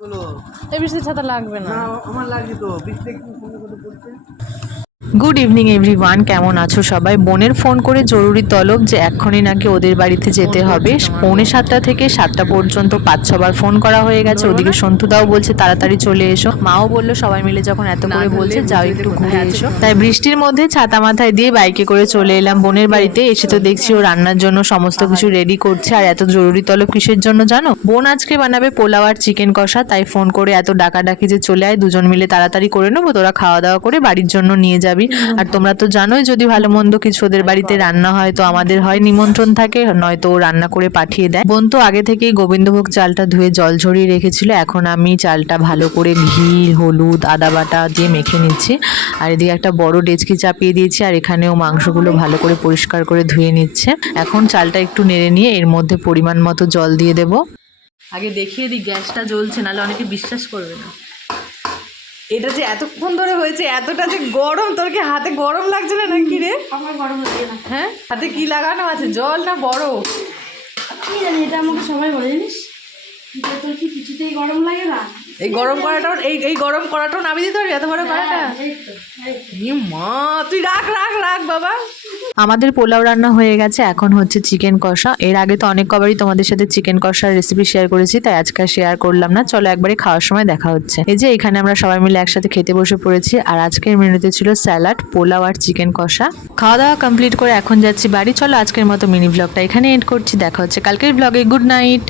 এই বৃষ্টির ছাতা লাগবে না। আমার লাগবে তো, বৃষ্টি একটু কমে কত পড়ছে। গুড ইভিনিং এভরিওয়ান, কেমন আছো সবাই? বোনের ফোন করে জরুরি তলব যে এক্ষুনি নাকি ওদের বাড়িতে যেতে হবে। 6:45 থেকে 7টা পর্যন্ত 5-6বার ফোন করা হয়ে গেছে। ওদিকে সন্তুদাও বলছে তাড়াতাড়ি চলে এসো, মাও বললো সবাই মিলে যখন এত করে বলছে যাও একটু ঘুরে এসো। তাই বৃষ্টির মধ্যে ছাতা মাথায় দিয়ে বাইকে করে চলে এলাম বোনের বাড়িতে। এসে তো দেখছি ও রান্নার জন্য সমস্ত কিছু রেডি করছে। আর এত জরুরি তলব কিসের জন্য জানো? বোন আজকে বানাবে পোলাও আর চিকেন কষা, তাই ফোন করে এত ডাকাডাকি যে চলে আয়, দুজন মিলে তাড়াতাড়ি করে নেবো, তোরা খাওয়া দাওয়া করে বাড়ির জন্য নিয়ে যাবি। আর তোমরা তো জানোই যদি ভালো মন্দ কিছু ওদের বাড়িতে রান্না হয় তো আমাদের হয় নিমন্ত্রণ থাকে, নয়তো ও রান্না করে পাঠিয়ে দেয়। বোন তো আগে থেকেই গোবিন্দভোগ চালটা ধুয়ে জল ঝরিয়ে রেখেছিল। এখন আমি চালটা ভালো করে ঘি, হলুদ, আদা বাটা দিয়ে মেখে নিচ্ছি। আর এদিকে একটা বড় ডেচকি চাপিয়ে দিয়েছি, আর এখানেও মাংসগুলো ভালো করে পরিষ্কার করে ধুয়ে নিচ্ছে। এখন চালটা একটু নেড়ে নিয়ে এর মধ্যে পরিমাণ মতো জল দিয়ে দেবো। আগে দেখিয়ে দিই গ্যাসটা জ্বলছে, নাহলে অনেকে বিশ্বাস করবে না। এটা যে এতক্ষণ ধরে হয়েছে, এতটা যে গরম, তোর কি হাতে গরম লাগছে না নাকি রে? আমার গরম লাগে না। হ্যাঁ, হাতে কি লাগানো আছে, জল না বরফ? কি জানি, এটা আমাকে সবাই বলে, জানিস তোর কি কিছুতেই গরম লাগে না? এই গরম করাটাও এই গরম করাটাও নামিয়ে দিতে পারবি, এত বড় করাটা? এই তো, এই তো। মা তুই রাখ রাখ রাখ বাবা। আমাদের পোলাও রান্না হয়ে গেছে, এখন হচ্ছে চিকেন কষা। এর আগে তো অনেক কবারই তোমাদের সাথে চিকেন কষার রেসিপি শেয়ার করেছি, তাই আজকে শেয়ার করলাম না। চলো একবারে খাওয়ার সময় দেখা হচ্ছে। এই যে এখানে আমরা সবাই মিলে একসাথে খেতে বসে পড়েছি। আর আজকের মেনুতে ছিল স্যালাড, পোলাও আর চিকেন কষা। খাওয়া দাওয়া কমপ্লিট করে এখন যাচ্ছি বাড়ি। চলো আজকের মতো মিনি ব্লগটা এখানে এন্ড করছি, দেখা হচ্ছে কালকের ব্লগে। Good night.